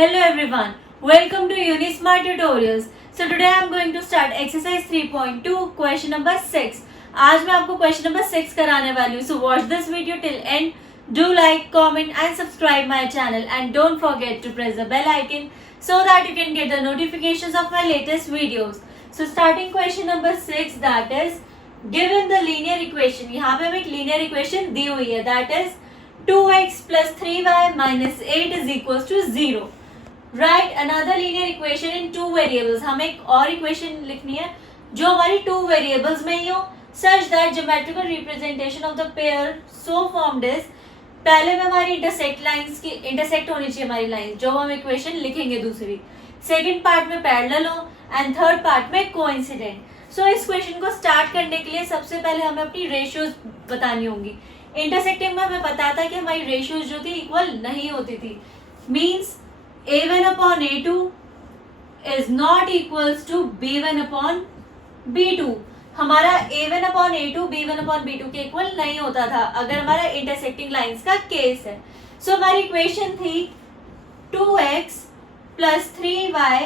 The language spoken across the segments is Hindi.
Hello everyone, welcome to UniSmart tutorials. So today I am going to start exercise 3.2 question number 6. आज मैं आपको question number 6 कराने वाली हूँ. So watch this video till end. Do like, comment and subscribe my channel and don't forget to press the bell icon so that you can get the notifications of my latest videos. So starting question number 6, that is given the linear equation. यहाँ पे हमें एक linear equation दी हुई है, that is 2x plus 3y minus 8 is equals to 0. Write another linear equation in two variables. हमें एक और इक्वेशन लिखनी है जो हमारी टू वेरिएबल्स में ही हो, such that geometrical representation of the pair so formed is. पहले में हमारी इंटरसेक्ट होनी चाहिए हमारी लाइन, जो हम इक्वेशन लिखेंगे दूसरी. सेकंड पार्ट में पैरेलल हो एंड थर्ड पार्ट में कोइंसिडेंट. सो इस क्वेश्चन को स्टार्ट करने के लिए सबसे पहले हमें अपनी रेशियोज बतानी होंगी. इंटरसेक्टिंग में हमें पता था कि हमारी रेशियोज जो थी इक्वल नहीं होती थी. Means a1 upon a2 is not equals to b1 upon b2. हमारा a1 upon a2 b1 upon b2 के इक्वल नहीं होता था अगर हमारा इंटरसेक्टिंग लाइंस का केस है. सो हमारी इक्वेशन थी 2x plus 3y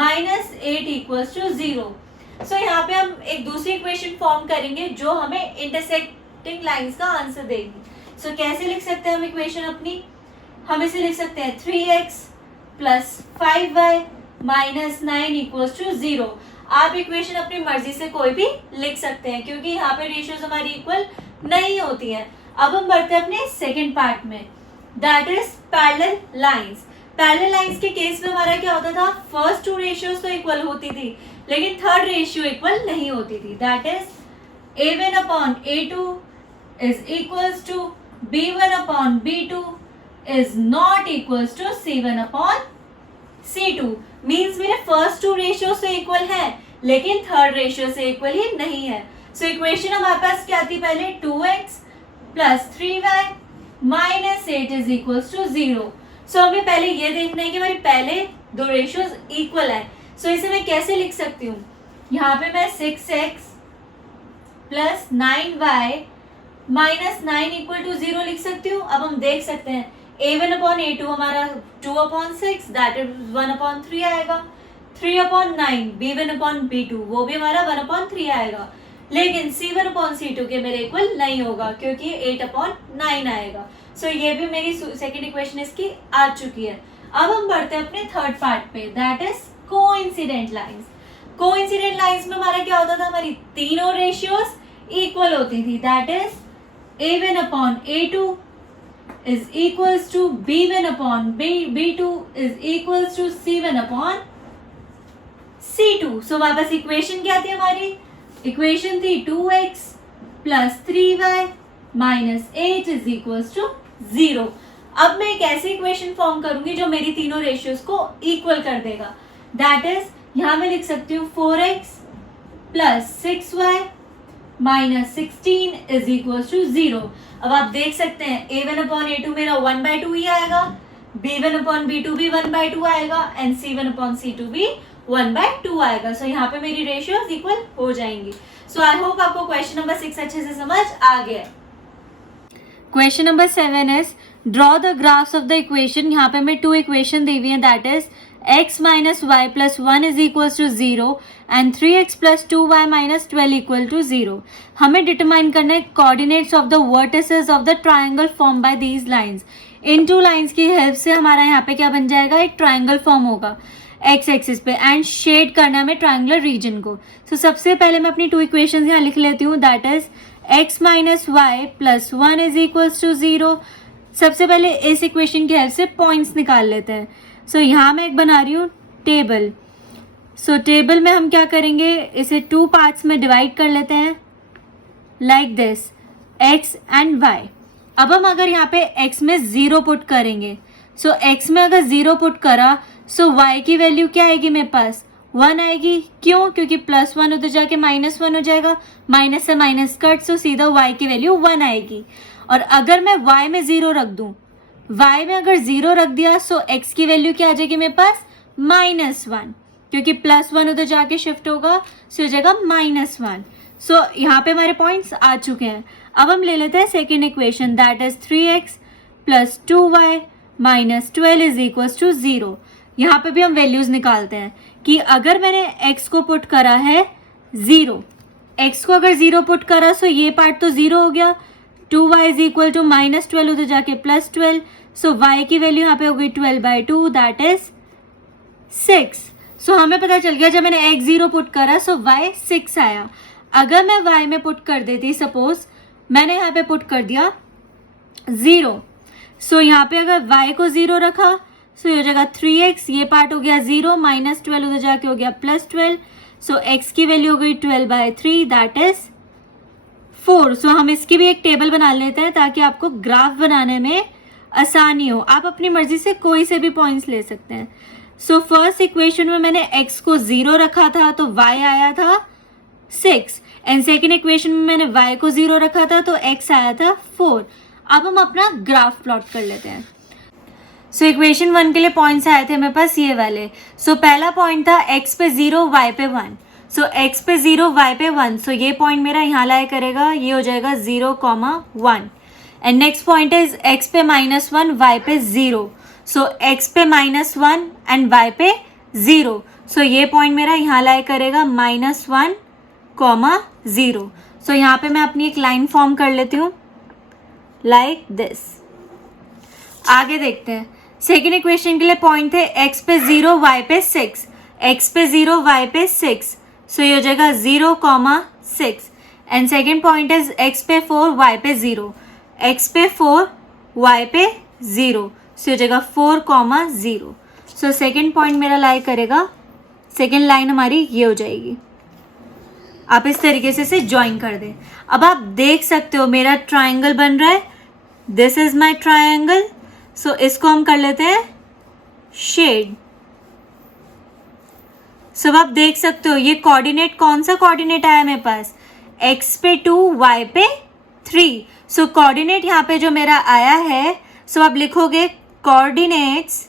minus 8 equals to 0. सो यहाँ पे हम एक दूसरी इक्वेशन फॉर्म करेंगे जो हमें इंटरसेक्टिंग लाइंस का आंसर देगी. सो कैसे लिख सकते हैं हम इक्वेशन अपनी? हम इसे लिख सकते हैं 3x plus 5y minus 9 equals to 0. आप इक्वेशन अपनी मर्जी से कोई भी लिख सकते हैं क्योंकि यहाँ पे रेशियोज हमारी इक्वल नहीं होती हैं. अब हम बढ़ते हैं अपने सेकेंड पार्ट में, that is parallel lines. Parallel lines के केस में हमारा क्या होता था? फर्स्ट टू रेशियोज तो इक्वल होती थी लेकिन थर्ड रेशियो इक्वल नहीं होती थी. That is a1 upon a2 is equals to b1 upon b2 is not equals to c1 upon c2. Means मेरे फर्स्ट टू रेशियो से इक्वल है लेकिन थर्ड रेशियो से इक्वल ही नहीं है. सो इक्वेशन हमारे पास क्या थी पहले? 2x plus 3y minus 8 is equals to 0. So हमें पहले ये देखना है कि हमारी पहले दो रेशियोज इक्वल है. सो इसे मैं कैसे लिख सकती हूँ? यहाँ पे मैं 6x plus 9y minus 9 equal to 0 लिख सकती हूँ. अब हम देख सकते हैं a1 अपॉन a2 हमारा 2 अपॉन 6 दैट इज 1 अपॉन 3 आएगा. 3 अपॉन 9 b1 अपॉन b2 वो भी हमारा 1 अपॉन 3 आएगा. लेकिन c1 अपॉन c2 के मेरे इक्वल नहीं होगा क्योंकि 8 अपॉन 9 आएगा. सो ये भी मेरी सेकेंड इक्वेशन इसकी आ चुकी है. अब हम बढ़ते हैं अपने थर्ड पार्ट पे, that is coincident lines. Coincident lines में हमारा क्या होता था? हमारी तीनों रेशियोज इक्वल होती थी. That is a1 upon a2 is equals to b1 upon b2 is equals to c1 upon c2. So हमारे पास इक्वेशन क्या थी? हमारी इक्वेशन थी 2x plus 3y minus 8 is equals to 0. अब मैं एक ऐसी इक्वेशन फॉर्म करूंगी जो मेरी तीनों रेशियोज को इक्वल कर देगा. दैट इज यहां मैं लिख सकती हूँ 4x plus 6y minus 16 is equals to 0. अब आप देख सकते हैं a1 अपॉन a2 मेरा 1/2 ही आएगा, b1 अपॉन b2 भी 1/2 आएगा एंड c1 अपॉन c2 भी 1/2 आएगा. सो यहाँ पे मेरी रेशियोज इक्वल हो जाएंगी. सो आई होप आपको क्वेश्चन नंबर 6 अच्छे से समझ आ गया. Question number 7 is draw the graphs of the equation. यहाँ पे हमें टू इक्वेशन दी हुई है, that is x minus y plus 1 is equals to 0 and 3x plus 2y minus 12 equal to 0. हमें डिटरमाइन करना है coordinates of the vertices of the triangle form by these lines. In two lines की हेल्प से हमारा यहाँ पे क्या बन जाएगा? एक ट्राइंगल फॉर्म होगा एक्स एक्सिस पे एंड शेड करना है हमें ट्राइंगुलर रीजन को. सो सबसे पहले मैं अपनी टू इक्वेशन यहाँ लिख लेती हूँ, that is x minus y plus 1 is equals to 0. सबसे पहले इस इक्वेशन की हेल्प से पॉइंट्स निकाल लेते हैं. सो यहाँ मैं एक बना रही हूँ टेबल. सो टेबल में हम क्या करेंगे? इसे टू पार्ट्स में डिवाइड कर लेते हैं like this, x and y. अब हम अगर यहाँ पे x में 0 पुट करेंगे, सो x में अगर 0 पुट करा सो y की वैल्यू क्या आएगी मेरे पास? 1 आएगी. क्यों? क्योंकि प्लस 1 उधर जाके माइनस 1 हो जाएगा, माइनस से माइनस कट, सो सीधा y की वैल्यू 1 आएगी. और अगर मैं y में 0 रख दूं, y में अगर 0 रख दिया सो x की वैल्यू क्या आ जाएगी मेरे पास? -1, क्योंकि प्लस 1 उधर जाके शिफ्ट होगा सो हो जाएगा -1. सो यहाँ पे हमारे पॉइंट्स आ चुके हैं. अब हम ले लेते हैं second equation, that is 3x plus 2y minus 12 is equals to 0। यहाँ पे भी हम वैल्यूज निकालते हैं कि अगर मैंने x को पुट करा है 0, x को अगर 0 पुट करा सो ये पार्ट तो 0 हो गया, 2y is equal to minus 12 उधर जाके प्लस 12, सो y की वैल्यू यहाँ पे हो गई 12/2 दैट इज 6। सो हमें पता चल गया जब मैंने x 0 पुट करा सो y 6 आया। अगर मैं y में पुट कर देती, सपोज मैंने यहाँ पे पुट कर दिया 0, सो यहाँ पे अगर y को 0 रखा सो ये हो जाएगा 3x, ये पार्ट हो गया 0, माइनस 12 उधर जाके हो गया प्लस 12, सो x की वैल्यू हो गई 12/3 दैट इज 4। सो हम इसकी भी एक टेबल बना लेते हैं ताकि आपको ग्राफ बनाने में आसानी हो। आप अपनी मर्जी से कोई से भी पॉइंट्स ले सकते हैं। सो फर्स्ट इक्वेशन में मैंने x को 0 रखा था तो y आया था 6, एंड सेकेंड इक्वेशन में मैंने y को 0 रखा था तो x आया था 4। अब हम अपना ग्राफ प्लॉट कर लेते हैं। सो इक्वेशन 1 के लिए पॉइंट्स आए थे मेरे पास ये वाले। सो पहला पॉइंट था x पे 0 y पे 1, सो x पे 0 y पे 1, सो ये पॉइंट मेरा यहाँ लाया करेगा, ये हो जाएगा 0,1। And next point is x पे -1 y पे 0, सो x पे -1 एंड y पे 0, सो ये पॉइंट मेरा यहाँ लाया करेगा -1,0। सो यहाँ पे मैं अपनी एक लाइन फॉर्म कर लेती हूँ लाइक दिस। आगे देखते हैं। सेकेंड इक्वेशन के लिए पॉइंट थे x पे 0 y पे 6, x पे 0 y पे 6, सो ये हो जाएगा 0,6। And second point is x पे 4 y पे 0, x पे 4 y पे 0, सो हो जाएगा 4,0। सो सेकेंड पॉइंट मेरा लाई करेगा, सेकेंड लाइन हमारी ये हो जाएगी। आप इस तरीके से इसे ज्वाइन कर दें। अब आप देख सकते हो मेरा ट्राइंगल बन रहा है, दिस इज माई ट्राइंगल। सो इसको हम कर लेते हैं शेड। सो आप देख सकते हो ये कोऑर्डिनेट, कौन सा कोऑर्डिनेट आया मेरे पास, x पे 2 y पे 3। सो कोऑर्डिनेट यहाँ पे जो मेरा आया है, सो आप लिखोगे coordinates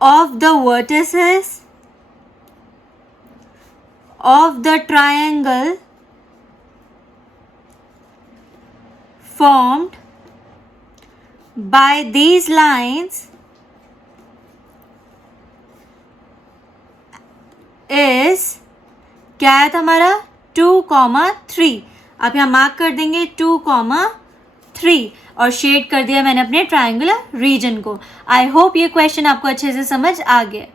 of the vertices of the triangle formed by these lines is क्या है था हमारा 2,3। आप यहाँ मार्क कर देंगे 2,3 और शेड कर दिया मैंने अपने ट्रायंगुलर रीजन को। आई होप ये क्वेश्चन आपको अच्छे से समझ आ गया।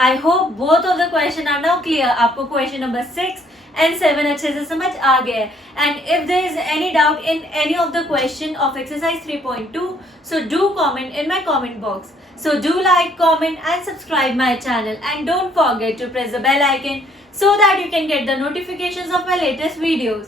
I hope both of the question are now clear. आपको question number 6 and 7 अच्छे से समझ आ गया है। And if there is any doubt in any of the question of exercise 3.2, so do comment in my comment box. So do like, comment and subscribe my channel, and don't forget to press the bell icon so that you can get the notifications of my latest videos.